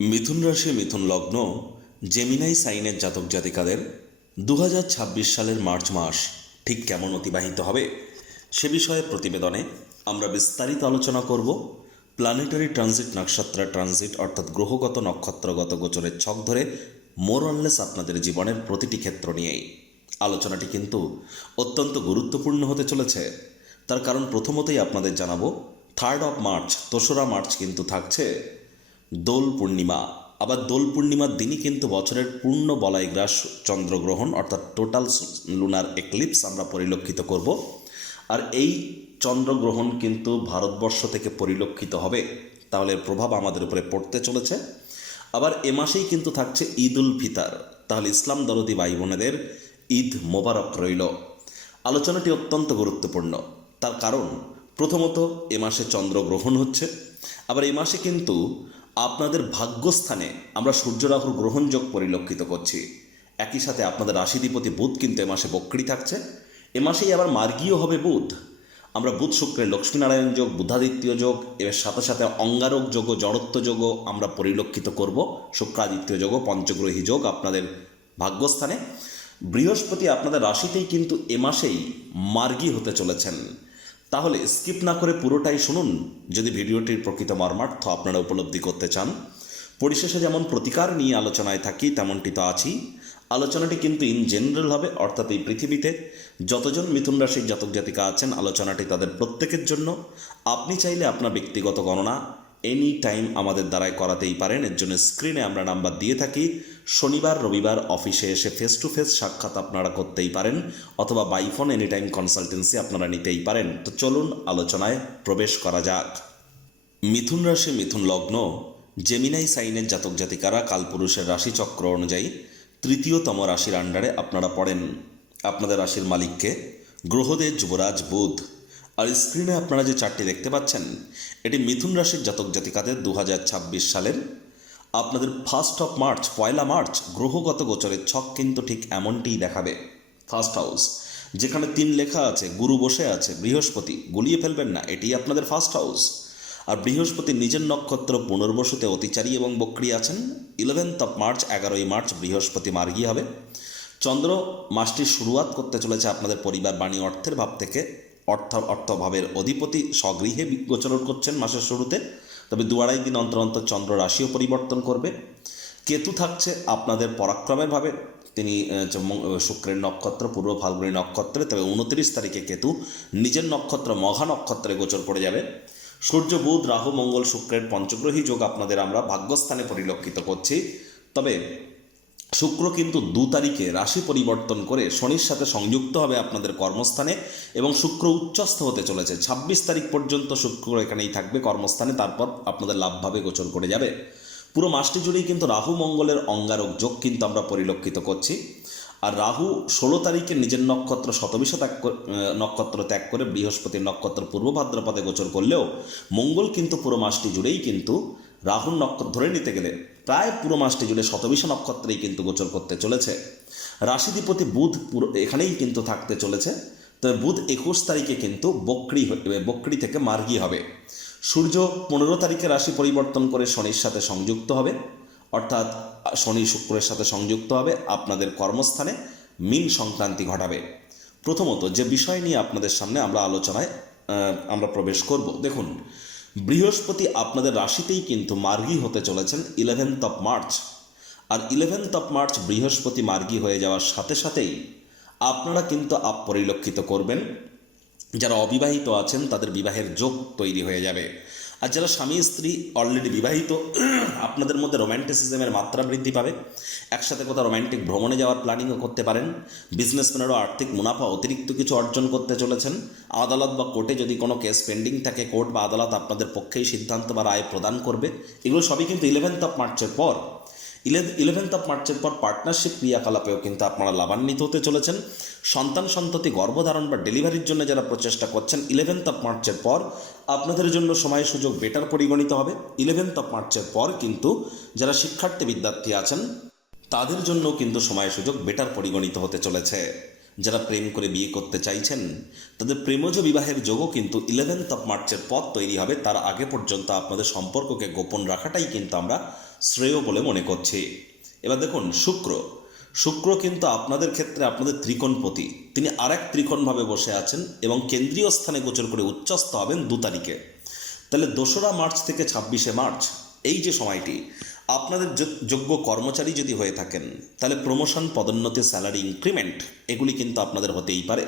মিথুন রাশি মিথুন লগ্ন জেমিনাই সাইনের জাতক জাতিকাদের 2026 সালের মার্চ মাস ঠিক কেমন অতিবাহিত হবে সে বিষয়ে প্রতিবেদনে আমরা বিস্তারিত আলোচনা করব। প্ল্যানেটারি ট্রানজিট, নক্ষত্র ট্রানজিট অর্থাৎ গ্রহগত নক্ষত্রগত গোচরের ছক ধরে মোরঅললেস আপনাদের জীবনের প্রতিটি ক্ষেত্র নিয়েই আলোচনাটি কিন্তু অত্যন্ত গুরুত্বপূর্ণ হতে চলেছে। তার কারণ প্রথমতই আপনাদের জানাবো 3rd অফ মার্চ, 3রা মার্চ কিন্তু থাকছে দোল পূর্ণিমা। আবার দোল পূর্ণিমার দিনই কিন্তু বছরের পূর্ণ বলয়গ্রাস চন্দ্রগ্রহণ অর্থাৎ টোটাল লুনার এক্লিপস আমরা পরিলক্ষিত করব। আর এই চন্দ্রগ্রহণ কিন্তু ভারতবর্ষ থেকে পরিলক্ষিত হবে, তাহলে এর প্রভাব আমাদের উপরে পড়তে চলেছে। আবার এ মাসেই কিন্তু থাকছে ঈদ উল ফিতর, তাহলে ইসলাম দরদি ভাই বোনেদের ঈদ মোবারক রইল। আলোচনাটি অত্যন্ত গুরুত্বপূর্ণ, তার কারণ প্রথমত এ মাসে চন্দ্রগ্রহণ হচ্ছে। আবার এ মাসে কিন্তু আপনাদের ভাগ্যস্থানে আমরা সূর্য রাহুর গ্রহণযোগ পরিলক্ষিত করছি। একই সাথে আপনাদের রাশিধিপতি বুধ কিন্তু এ মাসে বক্রী থাকছে। এ মাসেই আবার মার্গীয় হবে বুধ। আমরা বুধ শুক্রের লক্ষ্মীনারায়ণ যোগ, বুধাদিত্য যোগ, এর সাথে সাথে অঙ্গারক যোগ, জড়ত্ব যোগ আমরা পরিলক্ষিত করব। শুক্রাদিত্য যোগ, পঞ্চগ্রহী যোগ আপনাদের ভাগ্যস্থানে। বৃহস্পতি আপনাদের রাশিতেই কিন্তু এ মাসেই মার্গী হতে চলেছেন। তাহলে স্কিপ না করে পুরোটাই শুনুন যদি ভিডিওটির প্রকৃত মর্মার্থ আপনারা উপলব্ধি করতে চান। পরিশেষে যেমন প্রতিকার নিয়ে আলোচনায় থাকি তেমনটি তো আছি। আলোচনাটি কিন্তু ইন জেনারেল হবে, অর্থাৎ এই পৃথিবীতে যতজন মিথুন রাশির জাতক জাতিকা আছেন আলোচনাটি তাদের প্রত্যেকের জন্য। আপনি চাইলে আপনার ব্যক্তিগত গণনা এনি টাইম আমাদের দ্বারাই করাতেই পারেন। এর জন্য স্ক্রিনে আমরা নাম্বার দিয়ে থাকি। শনিবার রবিবার অফিসে এসে ফেস টু ফেস সাক্ষাৎ আপনারা করতেই পারেন, অথবা by phone any time consultancy আপনারা নিতেই পারেন। তো চলুন আলোচনায় প্রবেশ করা যাক। মিথুন রাশি মিথুন লগ্ন জেমিনাই সাইনের জাতক জাতিকারা কালপুরুষের রাশিচক্র অনুযায়ী 3য়তম রাশির আন্ডারে আপনারা পড়েন। আপনাদের রাশির মালিককে গ্রহদের যুবরাজ বুধ। আর স্ক্রিনে আপনারা যে চারটি দেখতে পাচ্ছেন এটি মিথুন রাশির জাতক জাতিকাদের 2026 সালের আপনাদের 1st অফ মার্চ, 1 মার্চ গ্রহগত গোচরের ছক কিন্তু ঠিক এমনটিই দেখাবে। ফার্স্ট হাউস যেখানে 3 লেখা আছে, গুরু বসে আছে, বৃহস্পতি গুলিয়ে ফেলবেন না, এটি আপনাদের ফার্স্ট হাউস। আর বৃহস্পতি নিজের নক্ষত্র পুনর্বসুতে অতিচারী এবং বক্রী আছেন। 11th অফ মার্চ, 11ই মার্চ বৃহস্পতি মার্গী হবে। চন্দ্র মাসটির শুরুয়াত করতে চলেছে আপনাদের পরিবার বাণী অর্থের ভাব থেকে। অর্থভাবের অধিপতি স্বগৃহে গোচর করছেন মাসের শুরুতে, তবে 2-2.5 দিন অন্তর অন্তর চন্দ্র রাশিও পরিবর্তন করবে। কেতু থাকছে আপনাদের পরাক্রমের ভাবে, তিনি শুক্রের নক্ষত্র পূর্ব ফাল্গুনী নক্ষত্রে, তবে 29 তারিখে কেতু নিজের নক্ষত্র মঘা নক্ষত্রে গোচর করে যাবে। সূর্য বুধ রাহু মঙ্গল শুক্রের পঞ্চগ্রহী যোগ আপনাদের আমরা ভাগ্যস্থানে পরিলক্ষিত করছি। তবে শুক্র কিন্তু 2 তারিখে রাশি পরিবর্তন করে শনির সাথে সংযুক্ত হবে আপনাদের কর্মস্থানে, এবং শুক্র উচ্চস্থ হতে চলেছে 26 তারিখ পর্যন্ত। শুক্র এখানেই থাকবে কর্মস্থানে, তারপর আপনাদের লাভভাবে গোচর করে যাবে। পুরো মাসটি জুড়েই কিন্তু রাহু মঙ্গলের অঙ্গারক যোগ কিন্তু আমরা পরিলক্ষিত করছি। আর রাহু 16 তারিখে নিজের নক্ষত্র শতবিষা নক্ষত্র ত্যাগ করে বৃহস্পতির নক্ষত্র পূর্ব ভাদ্রপদে গোচর করলেও মঙ্গল কিন্তু পুরো মাসটি জুড়েই কিন্তু রাহুর নক্ষত্র ধরে নিতে গেলে প্রায় পুরো মাসটি জুড়ে শতবিষা নক্ষত্রেই কিন্তু গোচর করতে চলেছে। রাশিধিপতি বুধ পুরো এখানেই কিন্তু থাকতে চলেছে। তবে বুধ 21 তারিখে কিন্তু বক্রী থেকে মার্গী হবে। সূর্য 15 তারিখে রাশি পরিবর্তন করে শনির সাথে সংযুক্ত হবে, অর্থাৎ শনি শুক্রের সাথে সংযুক্ত হবে আপনাদের কর্মস্থানে, মীন সংক্রান্তি ঘটাবে। প্রথমত যে বিষয় নিয়ে আপনাদের সামনে আমরা আলোচনায় আমরা প্রবেশ করব, দেখুন বৃহস্পতি আপনাদের রাশিতেই কিন্তু মার্গী হতে চলেছেন 11th অফ মার্চ। আর 11th অফ মার্চ বৃহস্পতি মার্গী হয়ে যাওয়ার সাথে সাথেই আপনারা কিন্তু পরিলক্ষিত করবেন যারা অবিবাহিত আছেন তাদের বিবাহের যোগ তৈরি হয়ে যাবে। আর যারা স্বামী স্ত্রী অলরেডি বিবাহিত আপনাদের মধ্যে রোম্যান্টিসিজমের মাত্রা বৃদ্ধি পাবে। একসাথে কোথাও রোম্যান্টিক ভ্রমণে যাওয়ার প্ল্যানিংও করতে পারেন। বিজনেসম্যানেরও আর্থিক মুনাফা অতিরিক্ত কিছু অর্জন করতে চলেছেন। আদালত বা কোর্টে যদি কোনো কেস পেন্ডিং থাকে কোর্ট বা আদালত আপনাদের পক্ষেই সিদ্ধান্ত বা রায় প্রদান করবে। এগুলো সবই কিন্তু 11th অফ মার্চের পর। 11th অফ মার্চের পর পার্টনারশিপ ক্রিয়াকলাপেও কিন্তু আপনারা লাভান্বিত হতে চলেছেন। সন্তান সন্ততি গর্ভধারণ বা ডেলিভারির জন্য যারা প্রচেষ্টা করছেন 11th অফ মার্চের পর আপনাদের জন্য সময় সুযোগ বেটার পরিগণিত হবে। 11th অফ মার্চের পর কিন্তু যারা শিক্ষার্থী বিদ্যার্থী আছেন তাদের জন্য কিন্তু সময় সুযোগ বেটার পরিগণিত হতে চলেছে। যারা প্রেম করে বিয়ে করতে চাইছেন তাদের প্রেমজ বিবাহের যোগও কিন্তু 11th অফ মার্চের পর তৈরি হবে। তার আগে পর্যন্ত আপনাদের সম্পর্ককে গোপন রাখাটাই কিন্তু আমরা শ্রেয় বলে মনে করছি। এবার দেখুন শুক্র কিন্তু আপনাদের ক্ষেত্রে আপনাদের ত্রিকোণপতি, তিনি আরেক ত্রিকোণভাবে বসে আছেন এবং কেন্দ্রীয় স্থানে গোচর করে উচ্চস্থ হবেন 2 তারিখে। তাহলে 2রা মার্চ থেকে 26শে মার্চ এই যে সময়টি, আপনাদের যোগ্য কর্মচারী যদি হয়ে থাকেন তাহলে প্রমোশন, পদোন্নতি, স্যালারি ইনক্রিমেন্ট এগুলি কিন্তু আপনাদের হতেই পারে।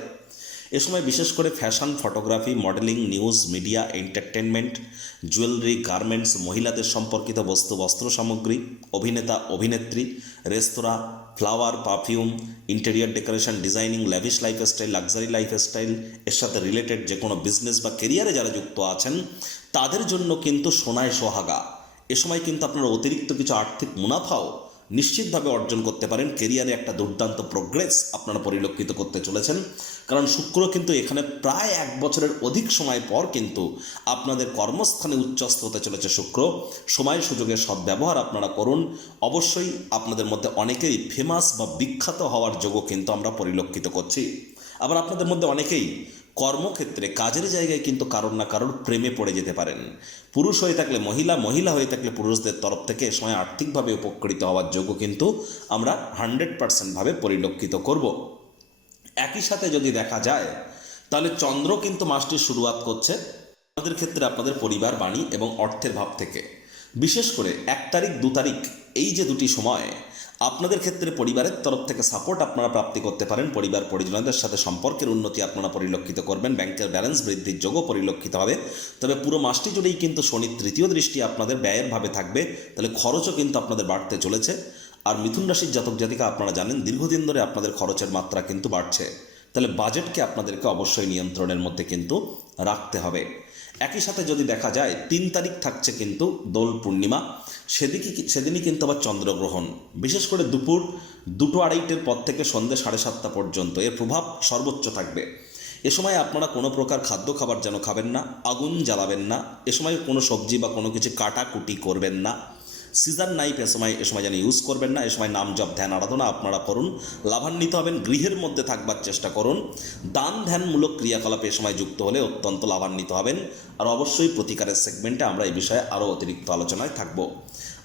এ সময় বিশেষ করে fashion, photography, modelling, news, media, entertainment, jewellery, garments, মহিলাদের সম্পর্কিত বস্তু, বস্ত্র সামগ্রী, অভিনেতা, অভিনেত্রী, রেস্তোরাঁ, flower, perfume, interior decoration, designing, lavish lifestyle, luxury lifestyle, এর সাথে রিলেটেড যে কোনো বিজনেস বা কেরিয়ারে যারা যুক্ত আছেন তাদের জন্য কিন্তু সোনায় সোহাগা। এ সময় কিন্তু আপনারা অতিরিক্ত কিছু আর্থিক মুনাফাও নিশ্চিতভাবে অর্জন করতে পারেন। কেরিয়ারে একটা দুর্দান্ত প্রোগ্রেস আপনারা পরিলক্ষিত করতে চলেছেন, কারণ শুক্র কিন্তু এখানে প্রায় 1 বছরের অধিক সময় পর কিন্তু আপনাদের কর্মস্থানে উচ্চস্থ হতে চলেছে শুক্র। সময় সুযোগের সদ্ব্যবহার আপনারা করুন। অবশ্যই আপনাদের মধ্যে অনেকেই ফেমাস বা বিখ্যাত হওয়ার যোগও কিন্তু আমরা পরিলক্ষিত করছি। আবার আপনাদের মধ্যে অনেকেই কর্মক্ষেত্রে, কাজের জায়গায় কিন্তু কারোর না কারোর প্রেমে পড়ে যেতে পারেন। পুরুষ হয়ে থাকলে মহিলা, মহিলা হয়ে থাকলে পুরুষদের তরফ থেকে এ সময় আর্থিকভাবে উপকৃত হওয়ার যোগ্য কিন্তু আমরা 100% ভাবে পরিলক্ষিত করব। একই সাথে যদি দেখা যায় তাহলে চন্দ্র কিন্তু মাসটির শুরুয়াত করছে আপনাদের ক্ষেত্রে আপনাদের পরিবার, বাণী এবং অর্থের ভাব থেকে। বিশেষ করে 1 তারিখ 2 তারিখ এই যে দুটি সময় আপনাদের ক্ষেত্রে পরিবারের তরফ থেকে সাপোর্ট আপনারা প্রাপ্তি করতে পারেন। পরিবার পরিজনদের সাথে সম্পর্কের উন্নতি আপনারা পরিলক্ষিত করবেন। ব্যাংকের ব্যালেন্স বৃদ্ধির যোগও পরিলক্ষিত হবে। তবে পুরো মাসটি জুড়েই কিন্তু শনির 3য় দৃষ্টি আপনাদের ব্যয়ের ভাবে থাকবে, তাহলে খরচও কিন্তু আপনাদের বাড়তে চলেছে। আর মিথুন রাশির জাতক জাতিকা আপনারা জানেন দীর্ঘদিন ধরে আপনাদের খরচের মাত্রা কিন্তু বাড়ছে, তাহলে বাজেটকে আপনাদেরকে অবশ্যই নিয়ন্ত্রণের মধ্যে কিন্তু রাখতে হবে। একই সাথে যদি দেখা যায় 3 তারিখ থাকছে কিন্তু দোল পূর্ণিমা, সেদিনই কিন্তু আবার চন্দ্রগ্রহণ। বিশেষ করে দুপুর 2:02 পর থেকে সন্ধ্যে 7:30 পর্যন্ত এর প্রভাব সর্বোচ্চ থাকবে। এ সময় আপনারা কোনো প্রকার খাদ্য খাবার যেন খাবেন না, আগুন জ্বালাবেন না, এ সময় কোনো সবজি বা কোনো কিছু কাটাকুটি করবেন না, সিজার নাইফ এ সময় যেন ইউজ করবেন না। এ সময় নাম জপ, ধ্যান, আরাধনা আপনারা করুন, লাভান্বিত হবেন। গৃহের মধ্যে থাকবার চেষ্টা করুন। দান ধ্যানমূলক ক্রিয়াকলাপে এ সময় যুক্ত হলে অত্যন্ত লাভান্বিত হবেন। আর অবশ্যই প্রতিকারের সেগমেন্টে আমরা এই বিষয়ে আরও অতিরিক্ত আলোচনায় থাকব।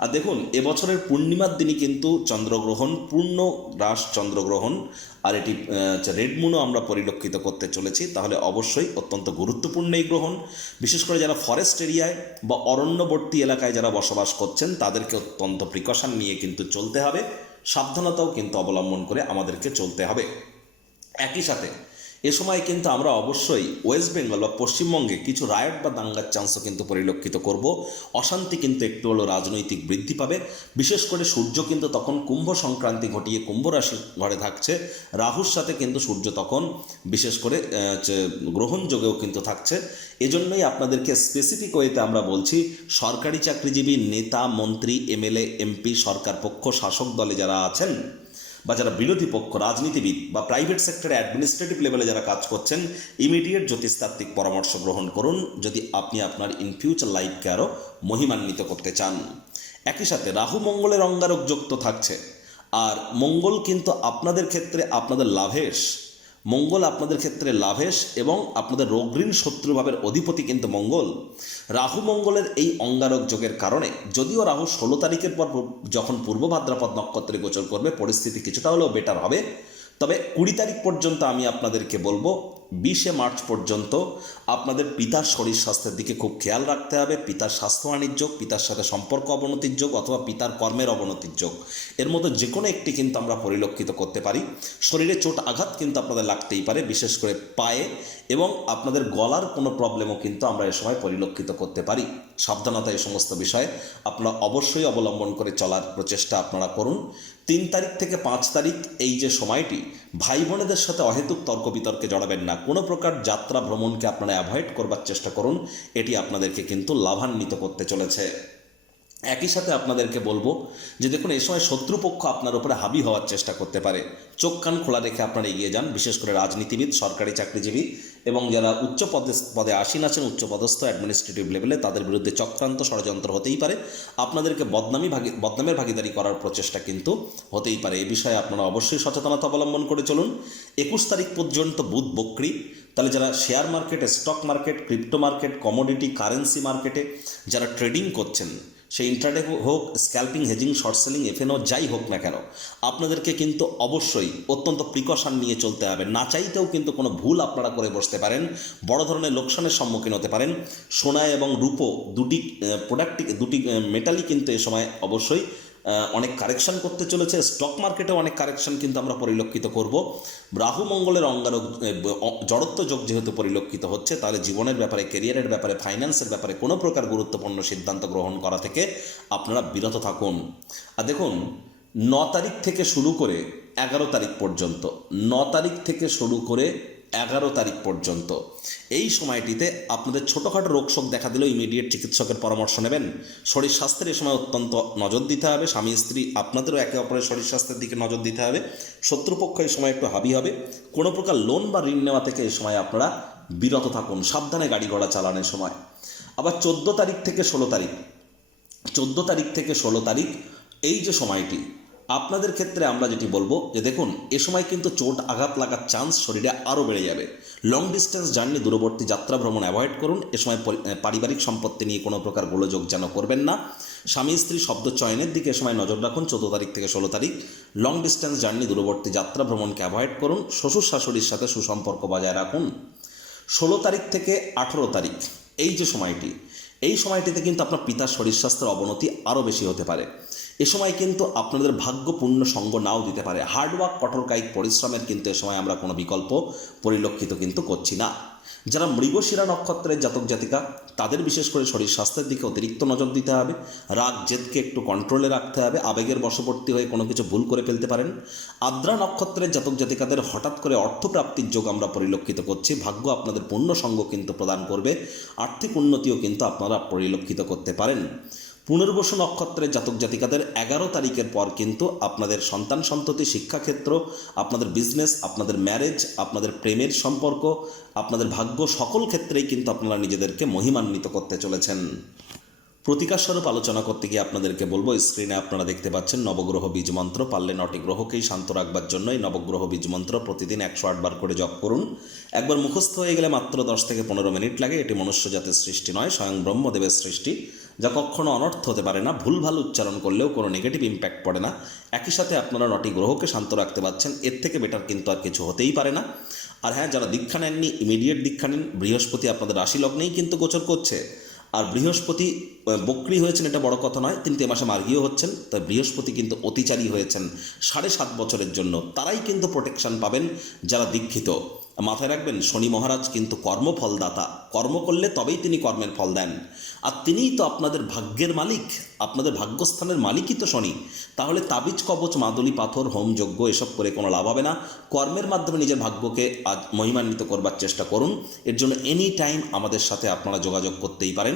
আর দেখুন, এবছরের পূর্ণিমার দিনই কিন্তু চন্দ্রগ্রহণ, পূর্ণ রাস চন্দ্রগ্রহণ, আর এটি রেড মুনও আমরা পরিলক্ষিত করতে চলেছি। তাহলে অবশ্যই অত্যন্ত গুরুত্বপূর্ণ এই গ্রহণ। বিশেষ করে যারা ফরেস্ট এরিয়ায় বা অরণ্যবর্তী এলাকায় যারা বসবাস করছেন তাদেরকে অত্যন্ত প্রিকশন নিয়ে কিন্তু চলতে হবে, সাবধানতাও কিন্তু অবলম্বন করে আমাদেরকে চলতে হবে। একই সাথে এ সময় কিন্তু আমরা অবশ্যই ওয়েস্ট বেঙ্গল বা পশ্চিমবঙ্গে কিছু রায়ট বা দাঙ্গার চান্সও কিন্তু পরিলক্ষিত করব। অশান্তি কিন্তু একটু হলো রাজনৈতিক বৃদ্ধি পাবে। বিশেষ করে সূর্য কিন্তু তখন কুম্ভ সংক্রান্তি ঘটিয়ে কুম্ভ রাশির ঘরে থাকছে, রাহুর সাথে কিন্তু সূর্য তখন বিশেষ করে গ্রহণ যোগেও কিন্তু থাকছে। এজন্যই আপনাদেরকে স্পেসিফিক ওয়েতে আমরা বলছি, সরকারি চাকরিজীবী, নেতা, মন্ত্রী, এমএলএ, এমপি, সরকার পক্ষ, শাসক দলে যারা আছেন বা যারা বিরোধী পক্ষ, রাজনীতিবিদ বা প্রাইভেট সেক্টরে অ্যাডমিনিস্ট্রেটিভ লেভেলে যারা কাজ করছেন, ইমিডিয়েট জ্যোতিষতাত্ত্বিক পরামর্শ গ্রহণ করুন যদি আপনি আপনার ইন ফিউচার লাইফকে আরও মহিমান্বিত করতে চান। একই সাথে রাহু মঙ্গলের অঙ্গারক যোগ তো থাকছে, আর মঙ্গল কিন্তু আপনাদের ক্ষেত্রে আপনাদের লাভেশ, মঙ্গল আপনাদের ক্ষেত্রে লাভেশ এবং আপনাদের রোগঋণ শত্রুভাবের অধিপতি কিন্তু মঙ্গল। রাহু মঙ্গলের এই অঙ্গারক যোগের কারণে যদিও রাহু 16 তারিখের পর যখন পূর্ব ভাদ্রপদ নক্ষত্রে গোচর করবে পরিস্থিতি কিছুটা হলেও বেটার হবে, তবে 20 তারিখ পর্যন্ত আমি আপনাদেরকে বলবো 20শে মার্চ পর্যন্ত আপনাদের পিতার শরীর স্বাস্থ্যের দিকে খুব খেয়াল রাখতে হবে। পিতার স্বাস্থ্যহানির যোগ, পিতার সাথে সম্পর্ক অবনতির যোগ অথবা পিতার কর্মের অবনতির যোগ, এর মধ্যে যে কোনো একটি কিন্তু আমরা পরিলক্ষিত করতে পারি। শরীরে চোট আঘাত কিন্তু আপনাদের লাগতেই পারে, বিশেষ করে পায়ে, এবং আপনাদের গলার কোনো প্রবলেমও কিন্তু আমরা এ সময় পরিলক্ষিত করতে পারি। সাবধানতা এই সমস্ত বিষয়ে আপনারা অবশ্যই অবলম্বন করে চলার প্রচেষ্টা আপনারা করুন। 3 তারিখ থেকে 5 তারিখ এই যে সময়টি, ভাই বোনেদের সাথে অহেতুক তর্ক বিতর্কে জড়াবেন না। কোনো প্রকার যাত্রা ভ্রমণকে আপনারা অ্যাভয়েড করবার চেষ্টা করুন, এটি আপনাদেরকে কিন্তু লাভান্বিত করতে চলেছে। একই সাথে আপনাদেরকে বলবো যে দেখুন, এই সময় শত্রুপক্ষ আপনার উপরে হাবি হওয়ার চেষ্টা করতে পারে। চোখ কান খোলা রেখে আপনারা এগিয়ে যান। বিশেষ করে রাজনীতিবিদ, সরকারি চাকরিজীবী এবং যারা উচ্চ পদে আসীন আছেন, উচ্চপদস্থ অ্যাডমিনিস্ট্রেটিভ লেভেলে, তাদের বিরুদ্ধে চক্রান্ত ষড়যন্ত্র হতেই পারে। আপনাদেরকে বদনামের ভাগিদারি করার প্রচেষ্টা কিন্তু হতেই পারে। এই বিষয়ে আপনারা অবশ্যই সচেতনতা অবলম্বন করে চলুন। 21 তারিখ পর্যন্ত বুধ বক্রী, তাহলে যারা শেয়ার মার্কেটে, stock market, crypto market, commodity, currency মার্কেটে যারা ট্রেডিং করছেন সে ইন্ট্রাডে হোক, scalping, hedging, short selling, F&O যাই হোক না কেন, আপনাদেরকে কিন্তু অবশ্যই অত্যন্ত প্রিকশন নিয়ে চলতে হবে। না চাইতেও কিন্তু কোনো ভুল আপনারা করে বসতে পারেন, বড় ধরনের লোকসানের সম্মুখীন হতে পারেন। সোনা এবং রূপো দুটি মেটালই কিন্তু এ সময় অবশ্যই অনেক কারেকশন করতে চলেছে। স্টক মার্কেটেও অনেক কারেকশন কিন্তু আমরা পরিলক্ষিত করব। রাহু মঙ্গলের জড়ত্ব যোগ যেহেতু পরিলক্ষিত হচ্ছে, তাহলে জীবনের ব্যাপারে, কেরিয়ারের ব্যাপারে, ফাইন্যান্সের ব্যাপারে কোনো প্রকার গুরুত্বপূর্ণ সিদ্ধান্ত গ্রহণ করা থেকে আপনারা বিরত থাকুন। আর দেখুন, 9 তারিখ থেকে শুরু করে 11 তারিখ পর্যন্ত, 9 তারিখ থেকে শুরু করে 11 তারিখ পর্যন্ত এই সময়টিতে আপনাদের ছোটোখাটো রোগশোক দেখা দিলেও ইমিডিয়েট চিকিৎসকের পরামর্শ নেবেন। শরীর স্বাস্থ্যের এই সময় অত্যন্ত নজর দিতে হবে। স্বামী স্ত্রী আপনাদেরও একে অপরের শরীর স্বাস্থ্যের দিকে নজর দিতে হবে। শত্রুপক্ষ এই সময় একটু হাবি হবে। কোনো প্রকার লোন বা ঋণ নেওয়া থেকে এই সময় আপনারা বিরত থাকুন, সাবধানে গাড়ি ঘোড়া চালানোর সময়। আবার 14 তারিখ থেকে 16 তারিখ, 14 তারিখ থেকে 16 তারিখ এই যে সময়টি আপনাদের ক্ষেত্রে আমরা যেটি বলবো যে দেখুন, এ সময় কিন্তু চোট আঘাত লাগার চান্স শরীরে আরও বেড়ে যাবে। লং ডিস্টেন্স জার্নি, দূরবর্তী যাত্রা ভ্রমণ অ্যাভয়েড করুন। এ সময় পারিবারিক সম্পত্তি নিয়ে কোনো প্রকার গোলযোগ যেন করবেন না। স্বামী স্ত্রী শব্দ চয়নের দিকে এ সময় নজর রাখুন। 14 তারিখ থেকে 16 তারিখ লং ডিস্টেন্স জার্নি, দূরবর্তী যাত্রা ভ্রমণকে অ্যাভয়েড করুন। শ্বশুর শাশুড়ির সাথে সুসম্পর্ক বজায় রাখুন। 16 তারিখ থেকে 18 তারিখ এই যে সময়টি, এই সময়টিতে কিন্তু আপনার পিতার শরীর স্বাস্থ্যের অবনতি আরও বেশি হতে পারে। এ সময় কিন্তু আপনাদের ভাগ্যপূর্ণ সঙ্গ নাও দিতে পারে। হার্ডওয়ার্ক, কঠোর কায়িক পরিশ্রমের কিন্তু এ সময় আমরা কোনো বিকল্প পরিলক্ষিত কিন্তু করছি না। যারা মৃগশিরা নক্ষত্রের জাতক জাতিকা, তাদের বিশেষ করে শরীর স্বাস্থ্যের দিকে অতিরিক্ত নজর দিতে হবে। রাগ জেদকে একটু কন্ট্রোলে রাখতে হবে। আবেগের বশবর্তী হয়ে কোনো কিছু ভুল করে ফেলতে পারেন। আদ্রা নক্ষত্রের জাতক জাতিকাদের হঠাৎ করে অর্থপ্রাপ্তির যোগ আমরা পরিলক্ষিত করছি। ভাগ্য আপনাদের পূর্ণ সঙ্গ কিন্তু প্রদান করবে। আর্থিক উন্নতিও কিন্তু আপনারা পরিলক্ষিত করতে পারেন। পুনর্বসু নক্ষত্রের জাতক জাতিকাদের 11 তারিখের পর কিন্তু আপনাদের সন্তান সন্ততি, শিক্ষাক্ষেত্র, আপনাদের বিজনেস, আপনাদের ম্যারেজ, আপনাদের প্রেমের সম্পর্ক, আপনাদের ভাগ্য, সকল ক্ষেত্রেই কিন্তু আপনারা নিজেদেরকে মহিমান্বিত করতে চলেছেন। প্রতিকারস্বরূপ আলোচনা করতে গিয়ে আপনাদেরকে বলবো, স্ক্রিনে আপনারা দেখতে পাচ্ছেন নবগ্রহ বীজ মন্ত্র। পারলে 9টি গ্রহকেই শান্ত রাখবার জন্য এই নবগ্রহ বীজ মন্ত্র প্রতিদিন 108 বার করে জপ করুন। একবার মুখস্থ হয়ে গেলে মাত্র 10 থেকে 15 মিনিট লাগে। এটি মনুষ্য জাতির সৃষ্টি নয়, স্বয়ং ব্রহ্মদেবের সৃষ্টি, যা কখনো অনর্থ হতে পারে না। ভুলভাল উচ্চারণ করলেও কোনো নেগেটিভ ইম্প্যাক্ট পড়ে না। একই সাথে আপনারা 9টি গ্রহকে শান্ত রাখতে পারছেন, এর থেকে বেটার কিন্তু আর কিছু হতেই পারে না। আর হ্যাঁ, যারা দীক্ষা নেননি ইমিডিয়েট দীক্ষা নিন। বৃহস্পতি আপনাদের রাশি লগ্নেই কিন্তু গোচর করছে। আর বৃহস্পতি বক্রী হয়েছেন এটা বড় কথা নয়, তিনি 3 মাসে মার্গীয় হচ্ছেন। তাই বৃহস্পতি কিন্তু অতিচারী হয়েছেন 7.5 বছরের জন্য। তারাই কিন্তু প্রোটেকশন পাবেন যারা দীক্ষিত। মাথায় রাখবেন, শনি মহারাজ কিন্তু কর্মফলদাতা। কর্ম করলে তবেই তিনি কর্মের ফল দেন। আর তিনিই তো আপনাদের ভাগ্যের মালিক, আপনাদের ভাগ্যস্থানের মালিকই তো শনি। তাহলে তাবিজ, কবচ, মাদুলি, পাথর, হোম যজ্ঞ এসব করে কোনো লাভ হবে না। কর্মের মাধ্যমে নিজের ভাগ্যকে আজ মহিমান্বিত করবার চেষ্টা করুন। এর জন্য এনি টাইম আমাদের সাথে আপনারা যোগাযোগ করতেই পারেন।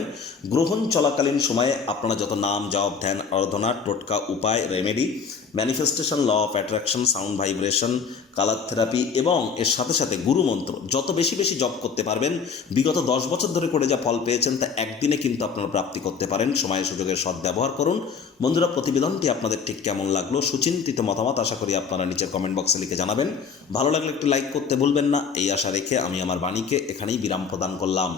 গ্রহণ চলাকালীন সময়ে আপনারা যত নাম, জপ, ধ্যান, আরাধনা, টোটকা, উপায়, remedy, manifestation, law of attraction, sound vibration, colour therapy এবং এর সাথে সাথে গুরু মন্ত্র যত বেশি বেশি জপ করতে পারবেন, বিগত 10 বছর ধরে করে যা ফল পেয়েছেন তা একদিনে কিন্তু আপনারা প্রাপ্তি করতে পারেন। সময় সুযোগের সদ্ব্যবহার করুন। বন্ধুরা, প্রতিবেদনটি আপনাদের ঠিক কেমন লাগলো সুচিন্তিত মতামত আশা করি আপনারা নিচের কমেন্ট বক্সে লিখে জানাবেন। ভালো লাগলে একটু লাইক করতে ভুলবেন না। এই আশা রেখে আমি আমার বাণীকে এখানেই বিরাম প্রদান করলাম।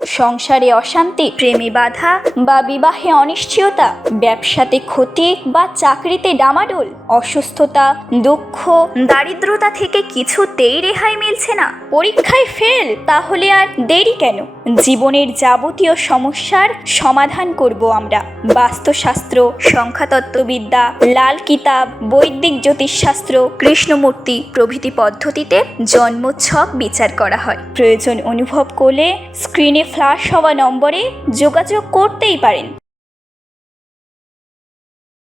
সংসারে অশান্তি, প্রেমে বাধা বা বিবাহে অনিশ্চয়তা, ব্যবসাতে ক্ষতি বা চাকরিতে ডামাডোল, অসুস্থতা, দুঃখ, দারিদ্রতা থেকে কিছুতেই রেহাই মিলছে না, পরীক্ষায় ফেল, তাহলে আর দেরি কেন? জীবনের যাবতীয় সমস্যার সমাধান করব আমরা। বাস্তুশাস্ত্র, সংখ্যাতত্ত্ববিদ্যা, লাল কিতাব, বৈদিক জ্যোতিষশাস্ত্র, কৃষ্ণমূর্তি প্রভৃতি পদ্ধতিতে জন্মছক বিচার করা হয়। প্রয়োজন অনুভব করলে স্ক্রিনে ফ্ল্যাশ হওয়া নম্বরে যোগাযোগ করতেই পারেন।